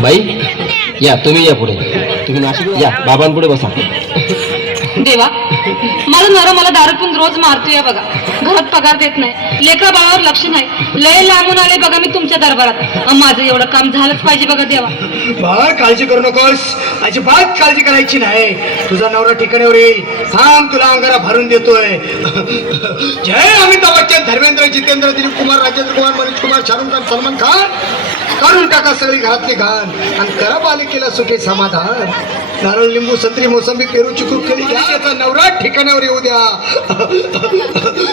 बाई या तुम्ही या पुढे. तुम्ही नाशिक या बाबांपुढे बसा. देवा माझा नवरा मला दारू पण रोज मारतोय बघा. घरात पगार देत नाही लेकरा बाळावर लक्ष नाही. लय लांबून आले बघा मी तुमच्या दरबारात. माझं एवढं काम झालंच पाहिजे बघा देवा. बाळ काळजी करू नकोस. अजिबात काळजी करायची नाही. तुझा नवरा ठिकाणीवर येईल. थांब तुला अंगारा भरून देतोय. जय अमिताभ बच्चन धर्मेंद्र जितेंद्र दिलीप कुमार राजेंद्र कुमार मनीष कुमार शाहरुख खान सलमान खान. काढून टाका सगळी घरातली घाण. आणि करा बालिकेला सुखे समाधान. नारळ लिंबू संत्री मोसंबी पेरू चिकू केली नवरा ठिकाणावर येऊ द्या.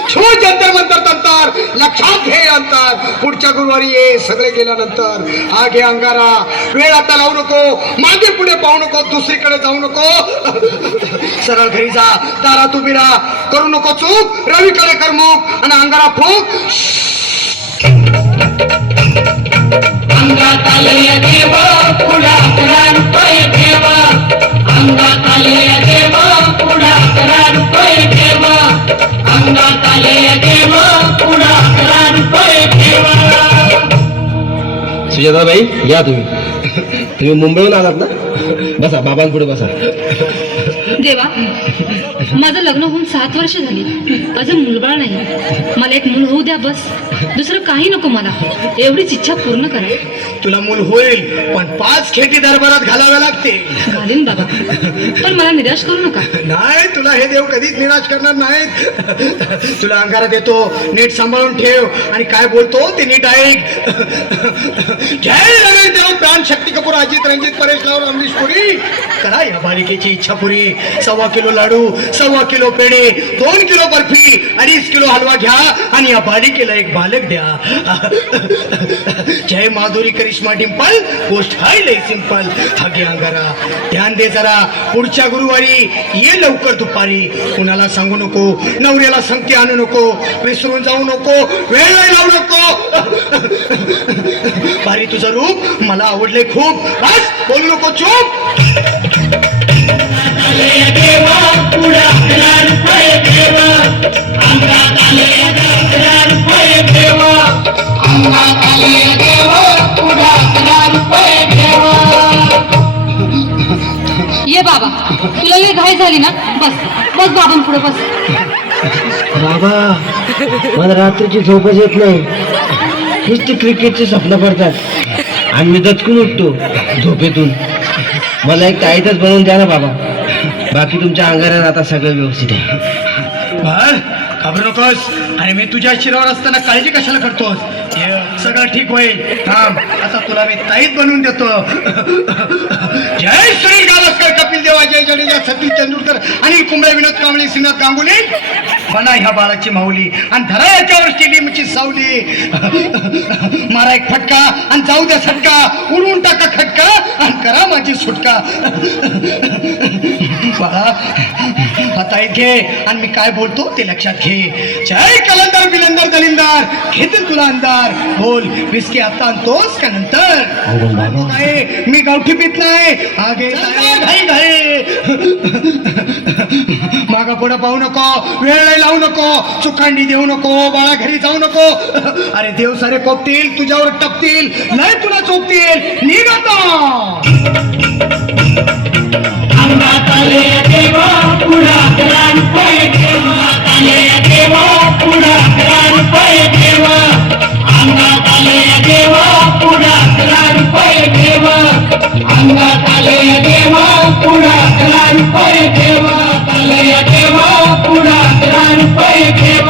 छो जंतर मंतर तंतर लक्षात घे अंतर. पुढच्या गुरुवारी ये सगळे गेल्यानंतर. हा घे अंगारा वेळ आता लावू नको. मागे पुढे पाहू नको दुसरीकडे जाऊ नको. सरळ घरी जा दारात उभी राहा. करू नको चूक रवीकडे करमुख आणि अंगारा फूक. अंगात आले देवा पुढा. सुजाताबाई या तुम्ही. तुम्ही मुंबईहून आलात ना? बसा बाबांपुढे बसा. देवा माझं लग्न होऊन सात वर्ष झाली. माझं मुलबाळ नाही. मला एक मूल होऊ द्या बस. दुसरं काही नको मला. एवढीच इच्छा पूर्ण करा. तुला मूल होईल पण पाच खेटी दरबारात घालाव्या घालीन बाबा. पण मला निराश करू नका. नाही तुला हे देव कधीच निराश करणार नाहीत. तुला अंगारा देतो नीट सांभाळून ठेव. आणि काय बोलतो ते नीट ऐक. जय रवी अजित रंजित परेश लावून अमरीश पुरी. करा या बालिकेची इच्छा पुरी. सव्वा किलो लाडू सव्वा किलो पेढे दोन किलो बर्फी अडीच किलो हलवा घ्या आणि या बालिकेला एक बालक द्या. जय माधुरी करिश्मा डिंपल गोष्ट हाय लय सिंपल. हगे अंगारा. ध्यान दे जरा पुढच्या गुरुवारी ये लवकर दुपारी. कुणाला सांगू नको नवऱ्याला संगती आणू नको विसरून जाऊ नको वेळ लावू नको. भारी तुझं रूप. मला आवडले खूप. बस बोलू नको ये बाबा तुला लय घाई झाली ना? बस बस बाबां पुढे बस. बाबा मला रात्रीची झोपच येत नाही. हीच क्रिकेटचे स्वप्न पडतात. आणि मी दचकून उठतो झोपेतून. मला एक ताईतच बनवून द्या ना बाबा. बाकी तुमच्या अंगारात आता सगळं व्यवस्थित आहे. घाबरू नकोस. आणि मी तुझ्या शिरावर असताना काळजी कशाला करतोस? सगळं ठीक होईल. थांब. आता तुला मी ताईत बनवून देतो. जय श्री गावस्कर जडेजा सतीश तेंडुलकर आणि कुंबळे विनोद कांबळे श्रीनाथ गांगुली. बना ह्या बाळाची माऊली. आणि धरा याच्यावर स्टेडियमची सावली. मारा एक फटका आणि जाऊ द्या सटका. उडवून टाका खटका आणि करा माझी सुटका. बाळा. आता घे आणि मी काय बोलतो ते लक्षात घे। जय कलंदर बिलंदर दलिंदर। घेतील तुला अंधार। बोल विस्की आता आणतोस का नंतर? मी गावठी पित नाही। आगे घाई घाई मागा पुढे पाहू नको। वेळ नाही लावू नको। चुकांडी देऊ नको। बाळा घरी जाऊ नको। अरे देव सारे कोपतील तुझ्यावर टपतील। नाही तुला चोपतील। निघ आता! करा रुपये ठेव आले देव पुढा करा रुपये ठेव.